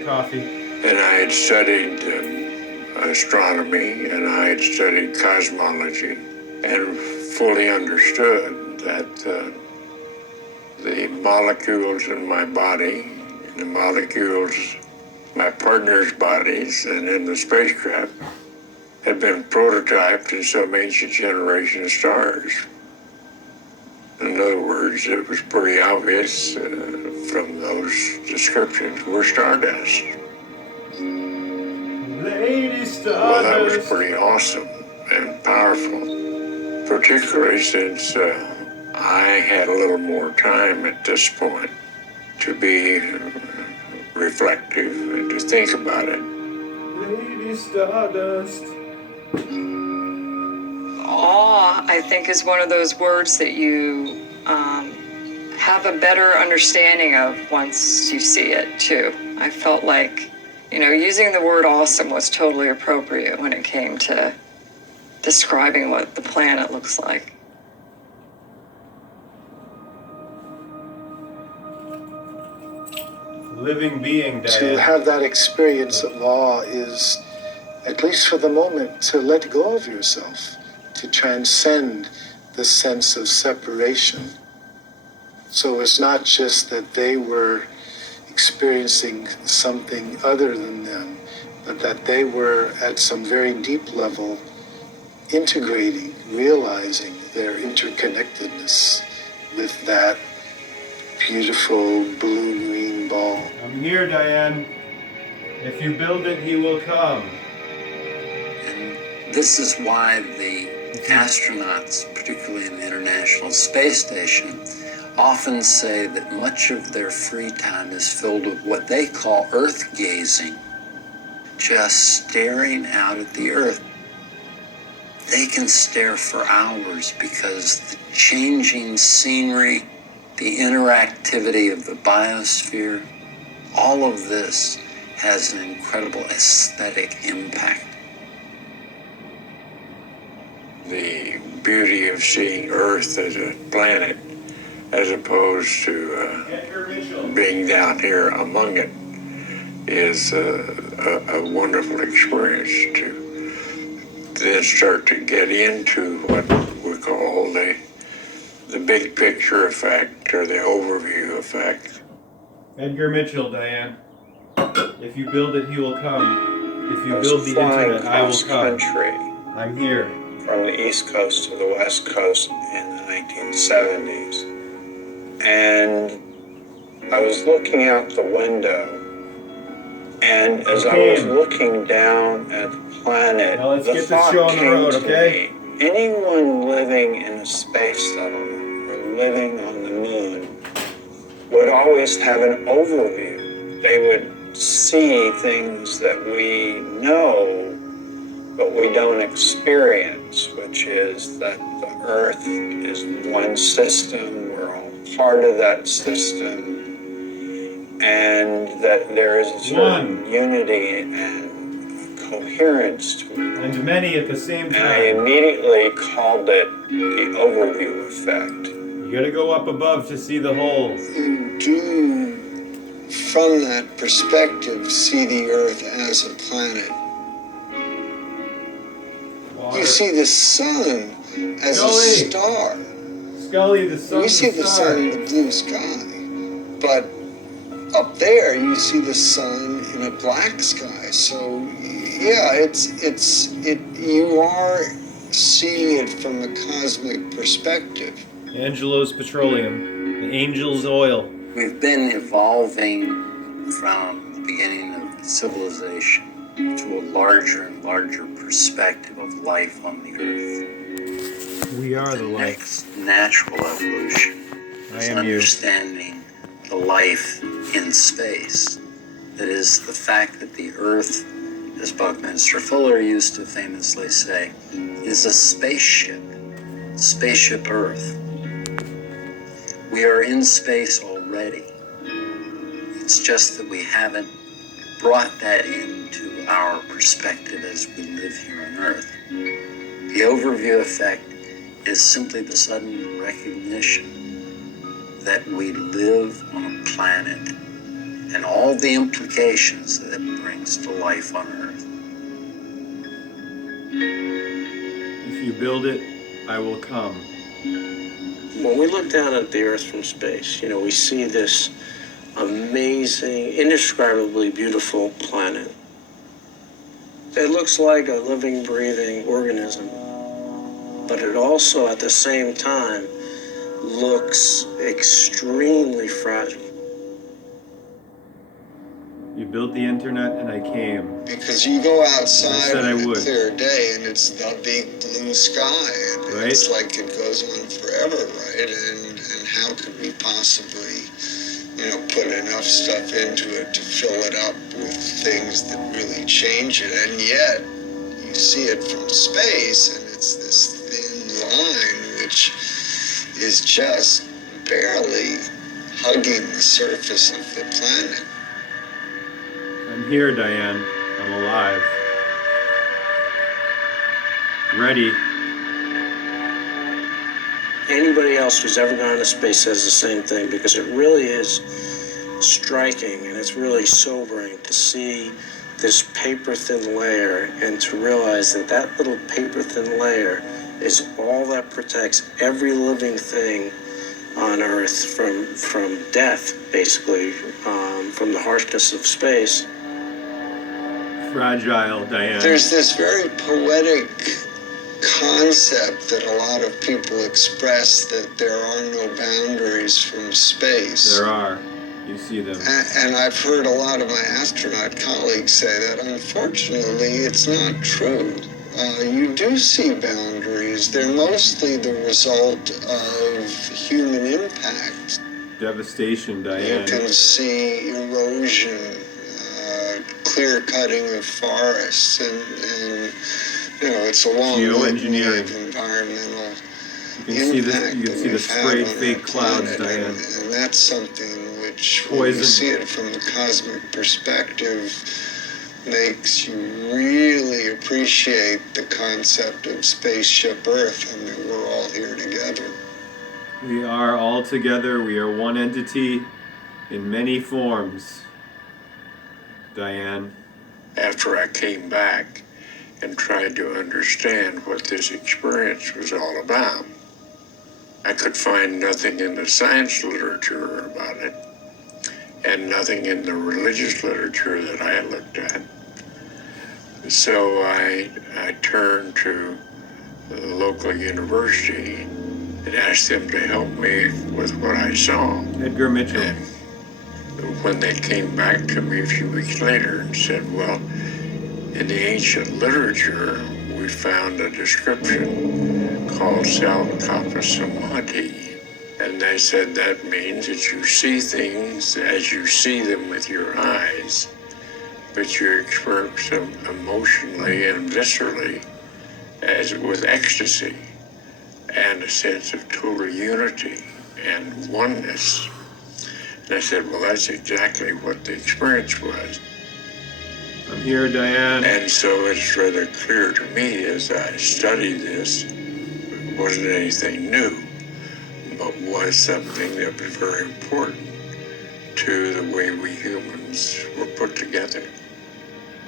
Coffee. And I had studied astronomy, and I had studied cosmology, and fully understood that the molecules in my body, the molecules my partner's bodies, and in the spacecraft had been prototyped in some ancient generation of stars. In other words, it was pretty obvious from those descriptions we're stardust. Lady Stardust. Well, that was pretty awesome and powerful, particularly since I had a little more time at this point to be reflective and to think about it. Lady Stardust. Awe, I think, is one of those words that you have a better understanding of once you see it, too. I felt like, using the word awesome was totally appropriate when it came to describing what the planet looks like. Living being, Diane. To have that experience of awe is, at least for the moment, to let go of yourself, to transcend the sense of separation. So it's not just that they were experiencing something other than them, but that they were at some very deep level integrating, realizing their interconnectedness with that beautiful blue-green ball. I'm here, Diane. If you build it, he will come. And this is why the astronauts, particularly in the International Space Station, often say that much of their free time is filled with what they call earth gazing, just staring out at the earth. They can stare for hours because the changing scenery, the interactivity of the biosphere, all of this has an incredible aesthetic impact. The beauty of seeing Earth as a planet, as opposed to being down here among it, is a wonderful experience to then start to get into what we call the big picture effect, or the overview effect. Edgar Mitchell, Diane. If you build it, he will come. If you I was build the flying internet, I will come. cross-country I'm here. from the East Coast to the West Coast in the 1970s. And I was looking out the window, and as I was looking down at the planet, Now let's the get this thought show on the came road, to okay? me, anyone living in a space settlement or living on the moon would always have an overview. They would see things that we know, but we don't experience, which is that the Earth is one system, we're all part of that system, and that there is a certain unity and coherence to it. And many at the same And I time. immediately called it the overview effect. You gotta go up above to see the whole. You do, from that perspective, see the Earth as a planet. Water. You see the sun as Scully. a star. Scully, the sun. We see the sun in the blue sky, but up there you see the sun in a black sky. So yeah, you are seeing it from a cosmic perspective. Angelo's petroleum, the angel's oil. We've been evolving from the beginning of civilization to a larger and larger perspective of life on the earth. We are the The life. next natural evolution I is am you. understanding the life in space. That is, the fact that the earth, as Buckminster Fuller used to famously say, is a spaceship. Spaceship Earth. We are in space already. It's just that we haven't brought that into our perspective as we live here on Earth. The overview effect is simply the sudden recognition that we live on a planet and all the implications that it brings to life on Earth. If you build it, I will come. When we look down at the Earth from space, we see this amazing, indescribably beautiful planet. It looks like a living, breathing organism, but it also, at the same time, looks extremely fragile. You built the internet and I came. Because you go outside said I on a would. clear day and it's the big blue sky, and Right. it's like it goes on forever, right? And how could we possibly, put enough stuff into it to fill it up with things that really change it? And yet, you see it from space, and it's this thin line which is just barely hugging the surface of the planet. I'm here, Diane. I'm alive. Ready. Anybody else who's ever gone to space says the same thing, because it really is striking and it's really sobering to see this paper-thin layer and to realize that that little paper-thin layer is all that protects every living thing on Earth from death, basically, from the harshness of space. Fragile, Diane. There's this very poetic concept that a lot of people express, that there are no boundaries from space. There are. You see them. And I've heard a lot of my astronaut colleagues say that. Unfortunately, it's not true. You do see boundaries. They're mostly the result of human impact. Devastation, Diane. You can see erosion, clear cutting of forests, and it's a long Geoengineering. of environmental You can see this. impact You can that see the we've had sprayed on fake our clouds, planet, Diane. and that's something which, when you Poison. see it from the cosmic perspective, makes you really appreciate the concept of spaceship Earth, and that we're all here together. We are all together. We are one entity in many forms. Diane. After I came back and tried to understand what this experience was all about, I could find nothing in the science literature about it, and nothing in the religious literature that I looked at. So I turned to the local university and asked them to help me with what I saw. Edgar Mitchell. And when they came back to me a few weeks later and said, well, in the ancient literature, we found a description called Salkapa Samadhi. And they said that means that you see things as you see them with your eyes, but you experience them emotionally and viscerally, as with ecstasy, and a sense of total unity and oneness. And I said, well, that's exactly what the experience was. I'm here, Diane. And so it's rather clear to me as I study this, it wasn't anything new, but was something that was very important to the way we humans were put together.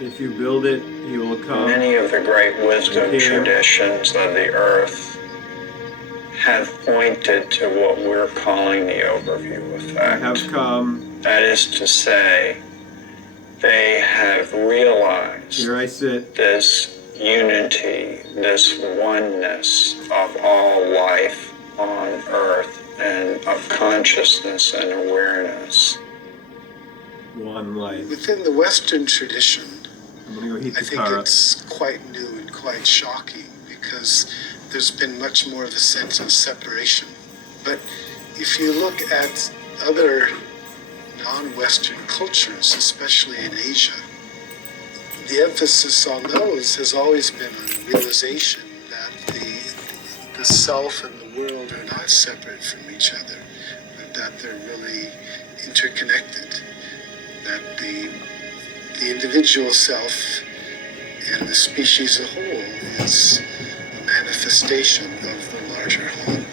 If you build it, he will come. Many of the great wisdom Okay. traditions of the earth have pointed to what we're calling the overview I effect. have come. That is to say, they have realized Here I sit. this unity, this oneness of all life on earth, and of consciousness and awareness. One life. Within the Western tradition, I'm gonna go heat I this think car up. it's quite new and quite shocking, because there's been much more of a sense of separation. But if you look at other non-Western cultures, especially in Asia, the emphasis on those has always been on realization that the self and the world are not separate from each other, but that they're really interconnected, that the individual self and the species as a whole is a manifestation of the larger whole.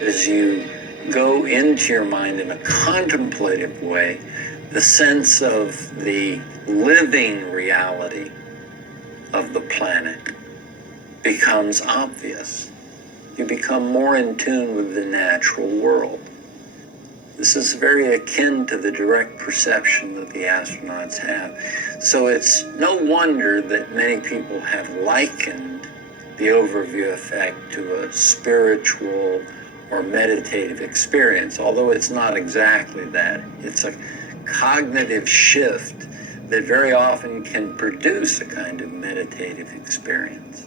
As you go into your mind in a contemplative way, the sense of the living reality of the planet becomes obvious. You become more in tune with the natural world. This is very akin to the direct perception that the astronauts have. So it's no wonder that many people have likened the overview effect to a spiritual or meditative experience, although it's not exactly that. It's a cognitive shift that very often can produce a kind of meditative experience.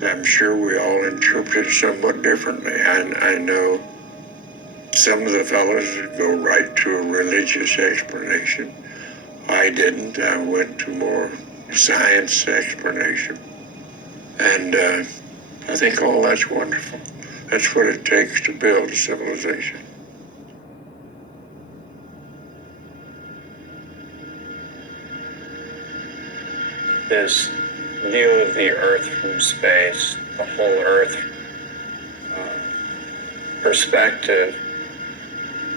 I'm sure we all interpret it somewhat differently. I know some of the fellows go right to a religious explanation. I didn't. I went to more science explanation. And I think all that's wonderful. That's what it takes to build a civilization. This view of the Earth from space, the whole Earth perspective,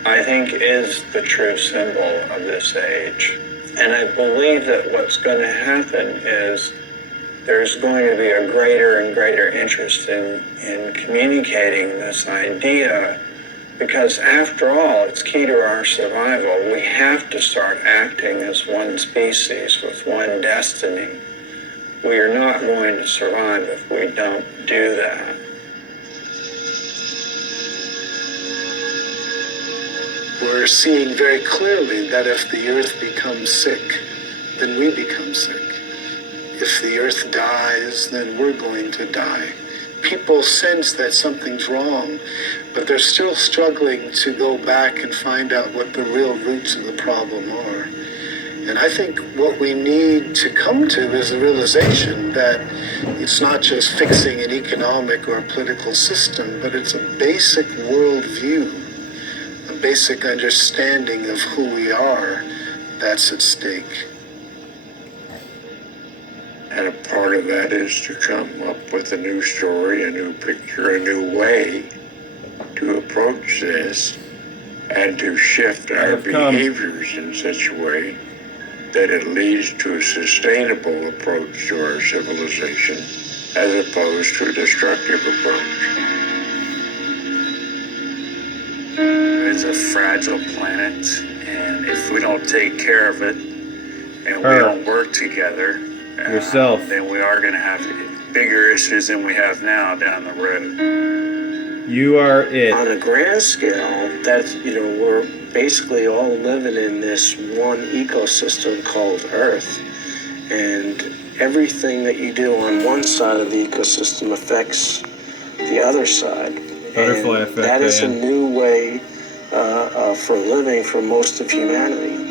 I think is the true symbol of this age. And I believe that what's going to happen is there's going to be a greater and greater interest in communicating this idea, because after all, it's key to our survival. We have to start acting as one species with one destiny. We are not going to survive if we don't do that. We're seeing very clearly that if the Earth becomes sick, then we become sick. If the Earth dies, then we're going to die. People sense that something's wrong, but they're still struggling to go back and find out what the real roots of the problem are. And I think what we need to come to is the realization that it's not just fixing an economic or a political system, but it's a basic worldview, a basic understanding of who we are that's at stake. And a part of that is to come up with a new story, a new picture, a new way to approach this, and to shift our behaviors in such a way that it leads to a sustainable approach to our civilization as opposed to a destructive approach. It's a fragile planet, and if we don't take care of it and we don't work together, then we are going to have bigger issues than we have now down the road. You are it. On a grand scale, that's, we're basically all living in this one ecosystem called Earth. And everything that you do on one side of the ecosystem affects the other side. Butterfly and effect, that is Diane. a new way for living for most of humanity.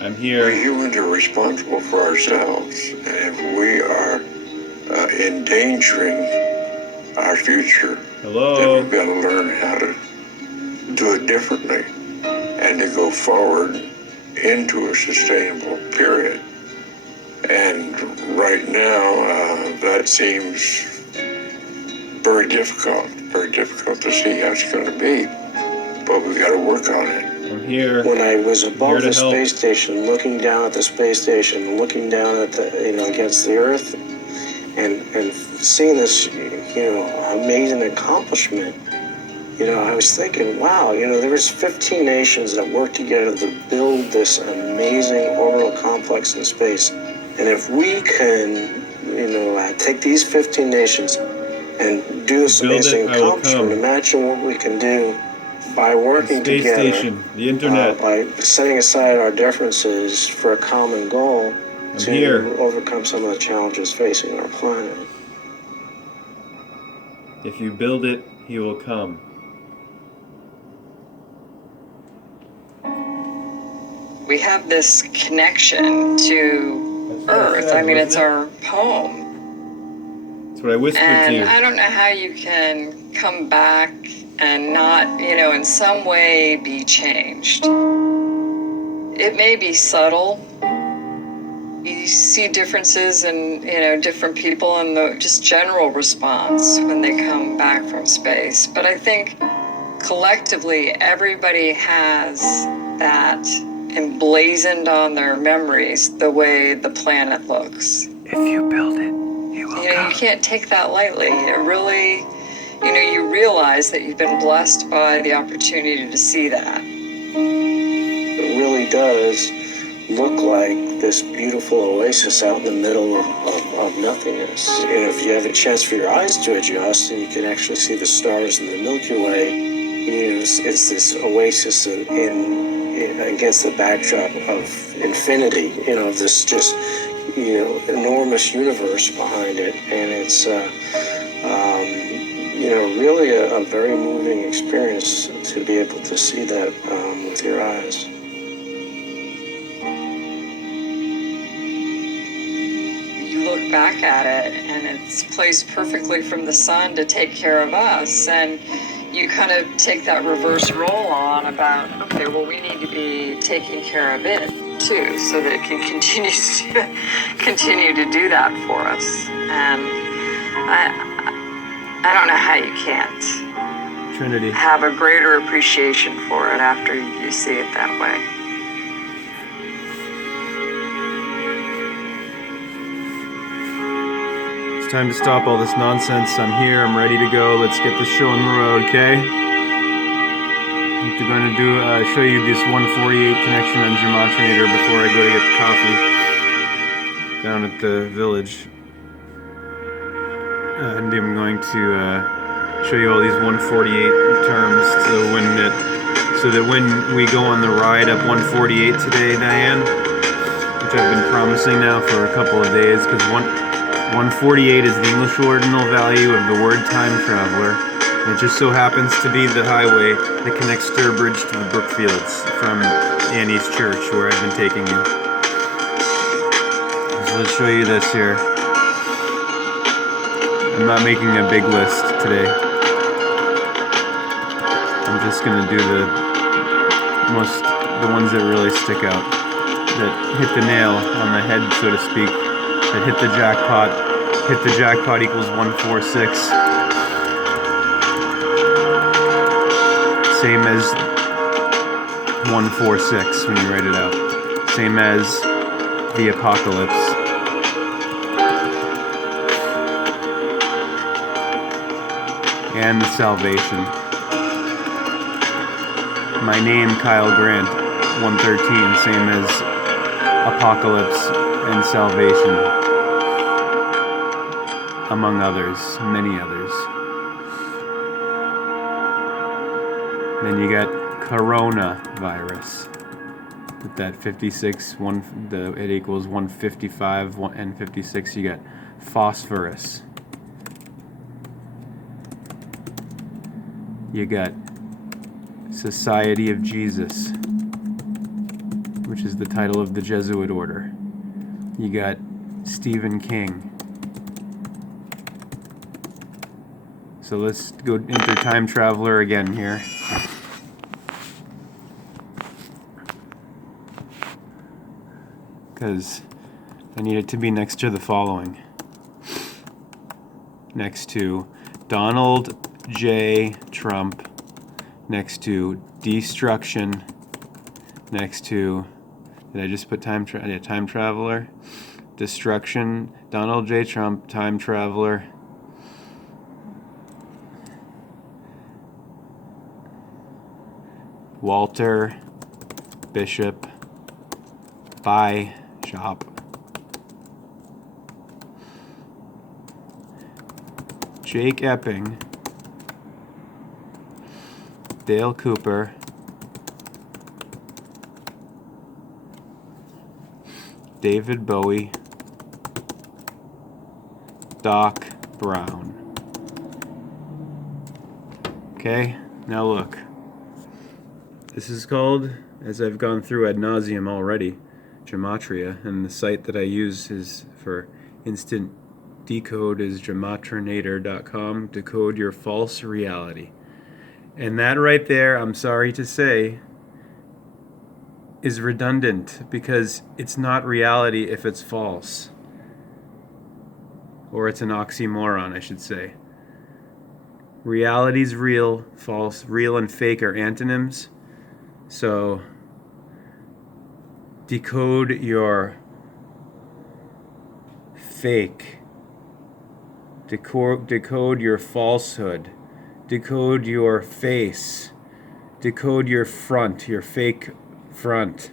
I'm here. We humans are responsible for ourselves, and if we are endangering our future, then we've got to learn how to do it differently and to go forward into a sustainable period. And right now, that seems very difficult to see how it's going to be, but we've got to work on it. I'm here. When I was above the help. space station, looking down at the space station, looking down at the, against the Earth, and seeing this, amazing accomplishment, I was thinking, wow, there was 15 nations that worked together to build this amazing orbital complex in space. And if we can, take these 15 nations and do this amazing accomplishment, imagine what we can do by working Space together, station, the internet. by setting aside our differences for a common goal to overcome some of the challenges facing our planet. If you build it, he will come. We have this connection to Earth. I mean, it's our home. That's what I whispered to you. And I don't know how you can come back and not, in some way be changed. It may be subtle, you see differences in, different people and the just general response when they come back from space. But I think collectively, everybody has that emblazoned on their memories the way the planet looks. If you build it, he will come. You can't take that lightly. It really, you realize that you've been blessed by the opportunity to see that. It really does look like this beautiful oasis out in the middle of nothingness. And if you have a chance for your eyes to adjust and you can actually see the stars in the Milky Way, it's this oasis in against the backdrop of infinity, of this just, enormous universe behind it. And it's, really a very moving experience to be able to see that with your eyes. You look back at it and it's placed perfectly from the sun to take care of us, and you kind of take that reverse role on about, okay, well, we need to be taking care of it too, so that it can continue to do that for us. And I don't know how you can't Trinity. have a greater appreciation for it after you see it that way. It's time to stop all this nonsense. I'm here. I'm ready to go. Let's get this show on the road, okay? I'm going to show you this 148 connection on Gematrinator before I go to get the coffee down at the village. And I'm going to show you all these 148 terms so that when we go on the ride up 148 today, Diane, which I've been promising now for a couple of days, because 148 is the English ordinal value of the word time traveler. And it just so happens to be the highway that connects Sturbridge to the Brookfields from Annie's church, where I've been taking you. So let's show you this here. I'm not making a big list today. I'm just gonna do the ones that really stick out, that hit the nail on the head, so to speak, that hit the jackpot. Hit the jackpot equals 146. Same as 146 when you write it out. Same as the apocalypse. And the salvation. My name, Kyle Grant, 113, same as apocalypse and salvation, among others, many others. Then you got coronavirus. With that 56, it equals 155 and 56. You got phosphorus. You got Society of Jesus, which is the title of the Jesuit order. You got Stephen King. So let's go enter time traveler again here. Because I need it to be next to the following. Next to Donald J. Trump, next to destruction, next to, did I just put time traveler, destruction, Donald J. Trump, time traveler, Walter Bishop, Bye Shop, Jake Epping, Dale Cooper, David Bowie, Doc Brown. Okay, now look. This is called, as I've gone through ad nauseum already, Gematria, and the site that I use is for instant decode is gematrinator.com. Decode your false reality. And that right there, I'm sorry to say, is redundant because it's not reality if it's false. Or it's an oxymoron, I should say. Reality's real, false, real and fake are antonyms. So decode your fake. Decode your falsehood. Decode your face. Decode your front, your fake front.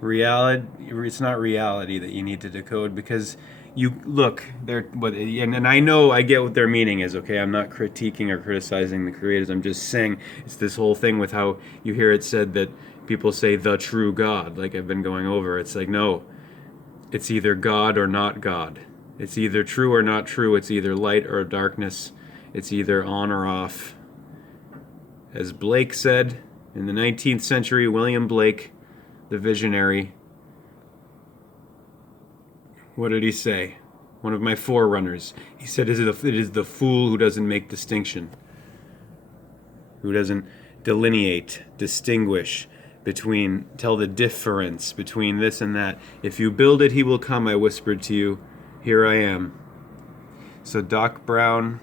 Reality, it's not reality that you need to decode, because you look, and I know, I get what their meaning is, okay? I'm not critiquing or criticizing the creators. I'm just saying it's this whole thing with how you hear it said that people say the true God, like I've been going over. It's like, no, it's either God or not God. It's either true or not true. It's either light or darkness. It's either on or off. As Blake said in the 19th century, William Blake, the visionary, what did he say? One of my forerunners. He said, it is the fool who doesn't make distinction, who doesn't delineate, distinguish between, tell the difference between this and that. If you build it, he will come, I whispered to you. Here I am. So Doc Brown,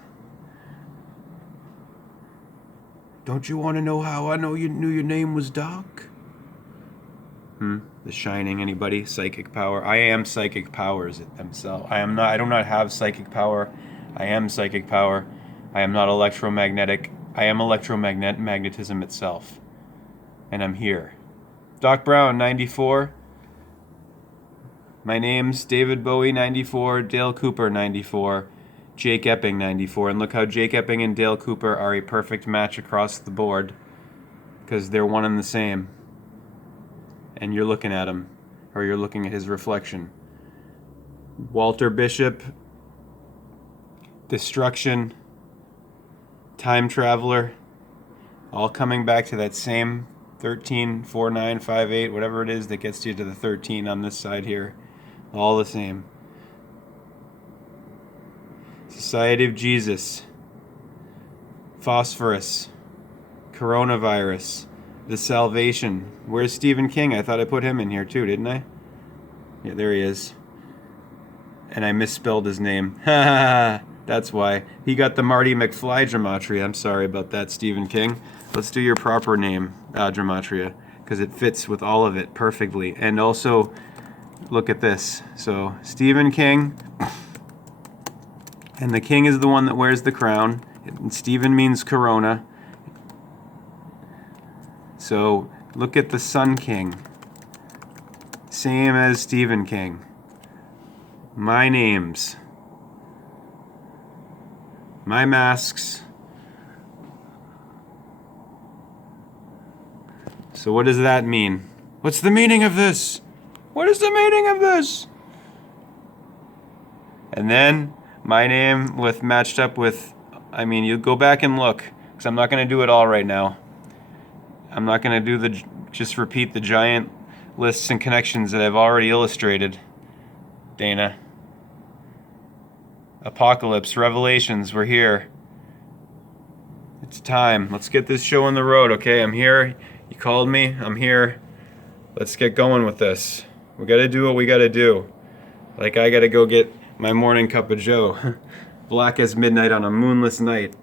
don't you want to know how I know you knew your name was Doc? The Shining, anybody? Psychic power. I am psychic powers themselves. I do not have psychic power. I am psychic power. I am not electromagnetic. I am magnetism itself. And I'm here. Doc Brown, 94. My name's David Bowie, 94. Dale Cooper, 94. Jake Epping, 94. And look how Jake Epping and Dale Cooper are a perfect match across the board, because they're one and the same. And you're looking at him, or you're looking at his reflection. Walter Bishop, destruction, time traveler, all coming back to that same 13, 4, 9, 5, 8, whatever it is that gets you to the 13 on this side here. All the same. Society of Jesus, phosphorus, coronavirus, the salvation. Where's Stephen King? I thought I put him in here too, didn't I? Yeah, there he is. And I misspelled his name. That's why. He got the Marty McFly gematria. I'm sorry about that, Stephen King. Let's do your proper name, gematria, because it fits with all of it perfectly. And also, look at this. So, Stephen King, and the king is the one that wears the crown. And Stephen means corona. So look at the Sun King. Same as Stephen King. My names. My masks. So what does that mean? What's the meaning of this? What is the meaning of this? And then my name matched up with, you go back and look, because I'm not going to do it all right now. I'm not going to do just repeat the giant lists and connections that I've already illustrated, Dana. Apocalypse, Revelations, we're here. It's time. Let's get this show on the road, okay? I'm here. You called me. I'm here. Let's get going with this. We got to do what we got to do. Like, I got to go get my morning cup of joe. Black as midnight on a moonless night.